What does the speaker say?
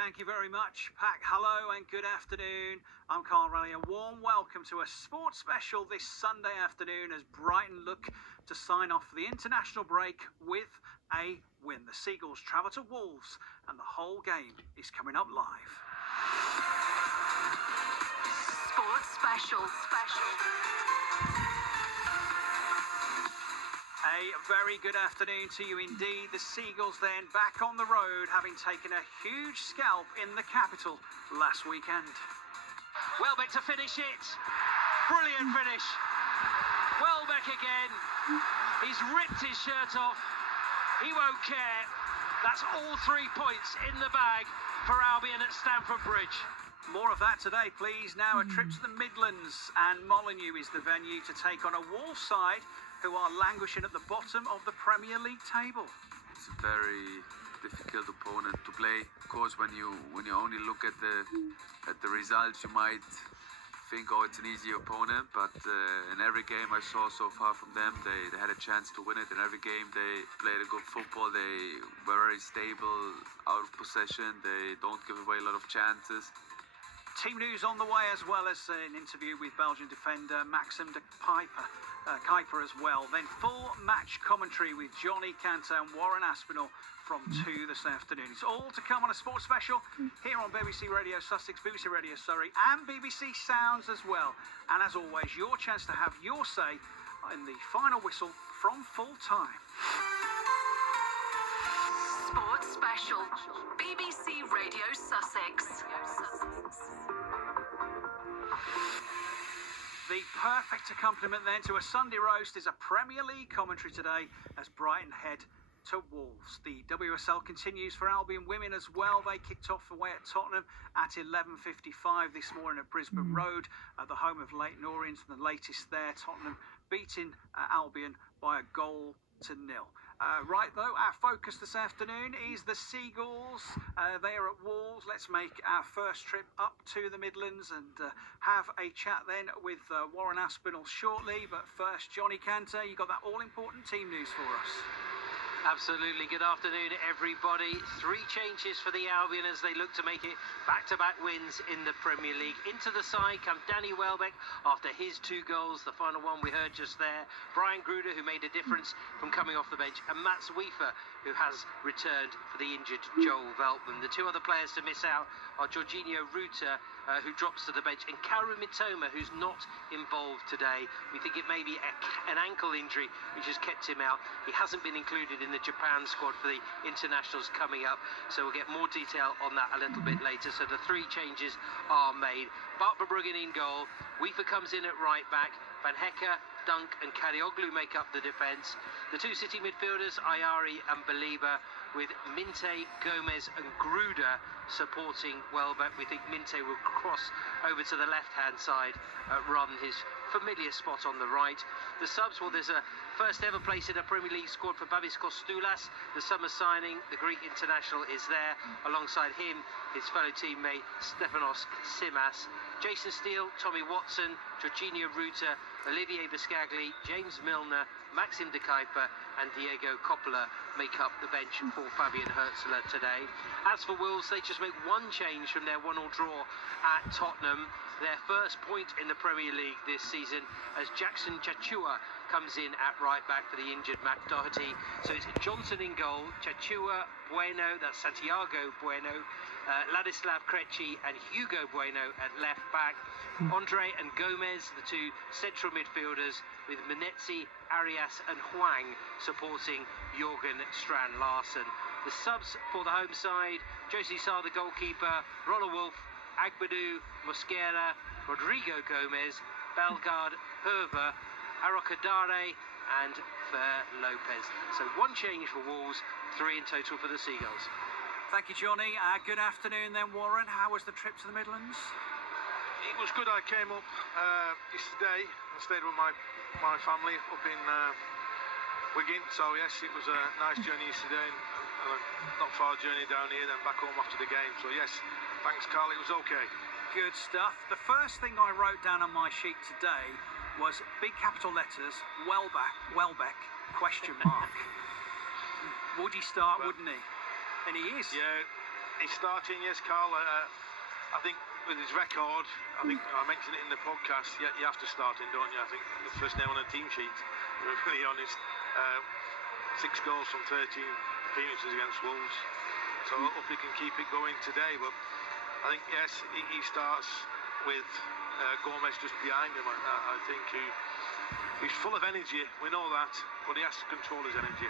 Thank you very much, Pack. Hello and good afternoon. I'm Carl Raleigh. A warm welcome to a sports special this Sunday afternoon as Brighton look to sign off the international break with a win. The Seagulls travel to Wolves and the whole game is coming up live. Sports special. A very good afternoon to you indeed. The Seagulls then back on the road, having taken a huge scalp in the capital last weekend. Welbeck to finish it. Brilliant finish. Welbeck again. He's ripped his shirt off. He won't care. That's all 3 points in the bag for Albion at Stamford Bridge. More of that today, please. Now a trip to the Midlands, and Molineux is the venue to take on a Wolves side who are languishing at the bottom of the Premier League table. It's a very difficult opponent to play. Of course, when you only look at the results, you might think, oh, it's an easy opponent. But in every game I saw so far from them, they had a chance to win it. In every game they played a good football. They were very stable, out of possession. They don't give away a lot of chances. Team news on the way, as well as an interview with Belgian defender Maxim de Kuiper as well. Then full match commentary with Johnny Cantor and Warren Aspinall from 2 this afternoon. It's all to come on a sports special here on BBC Radio Sussex, BBC Radio Surrey and BBC Sounds as well. And as always, your chance to have your say in the final whistle from full time. Sports special. BBC Radio Sussex. The perfect accompaniment then to a Sunday roast is a Premier League commentary today as Brighton head to Wolves. The WSL continues for Albion women as well. They kicked off away at Tottenham at 11:55 this morning at Brisbane Road, the home of Leyton Orient. And the latest there, Tottenham beating Albion by a goal to nil. Right though, our focus this afternoon is the Seagulls. They are at Wolves. Let's make our first trip up to the Midlands and have a chat then with Warren Aspinall shortly. But first, Johnny Cantor, you got that all-important team news for us. Absolutely. Good afternoon, everybody. 3 changes for the Albion as they look to make it back-to-back wins in the Premier League. Into the side come Danny Welbeck after his 2 goals, the final one we heard just there. Brian Gruder, who made a difference from coming off the bench, and Mats Wiefer, who has returned for the injured Joel Veltman. The 2 other players to miss out are Jorginho Rutter, who drops to the bench, and Kaoru Mitoma, who's not involved today. We think it may be an ankle injury which has kept him out. He hasn't been included in the Japan squad for the internationals coming up, so we'll get more detail on that a little bit later. So the 3 changes are made. Bart Verbruggen in goal. Wiefer comes in at right back. Van Hecke, Dunk and Karioglu make up the defence. The 2 City midfielders, Ayari and Baliba, with Minte, Gomez and Gruder supporting Welbeck. We think Minte will cross over to the left-hand side, run his familiar spot on the right. The subs, well, there's a first ever place in a Premier League squad for Babis Kostoulas, the summer signing. The Greek international is there. Alongside him, his fellow teammate Stefanos Simas. Jason Steele, Tommy Watson, Jorginho Rutter, Olivier Biscagli, James Milner, Maxim de Kuiper and Diego Coppola make up the bench for Fabian Hürzeler today. As for Wolves, they just make 1 change from their 1-1 draw at Tottenham. Their first point in the Premier League this season as Jackson Chachua comes in at right back for the injured Matt Doherty. So it's Johnson in goal, Chachua, Bueno, that's Santiago Bueno, Ladislav Krejci and Hugo Bueno at left back. Andre and Gomez, the 2 central midfielders, with Menetzi, Arias and Hwang supporting Jorgen Strand Larsen. The subs for the home side, Josie Sarr, the goalkeeper, Roller Wolf, Agbadu, Mosquera, Rodrigo Gomez, Bellegarde, Hervé, Arocadare and Fer Lopez. So 1 change for Wolves, 3 in total for the Seagulls. Thank you, Johnny. Good afternoon then, Warren. How was the trip to the Midlands? It was good. I came up yesterday and stayed with my family up in Wigan. So yes, it was a nice journey yesterday and a not far journey down here, then back home after the game. So yes, thanks Carl, it was okay. Good stuff. The first thing I wrote down on my sheet today was big capital letters, Welbeck, question mark. Would he start, wouldn't he? And he is. Yeah, He's starting, yes, Carl. I think with his record, I think I mentioned it in the podcast, you have to start him, don't you? I think the first name on the team sheet, to be really honest. 6 goals from 13 appearances against Wolves. So I hope he can keep it going today. But I think, yes, he starts with Gomez just behind him. I think he's full of energy, we know that, but he has to control his energy.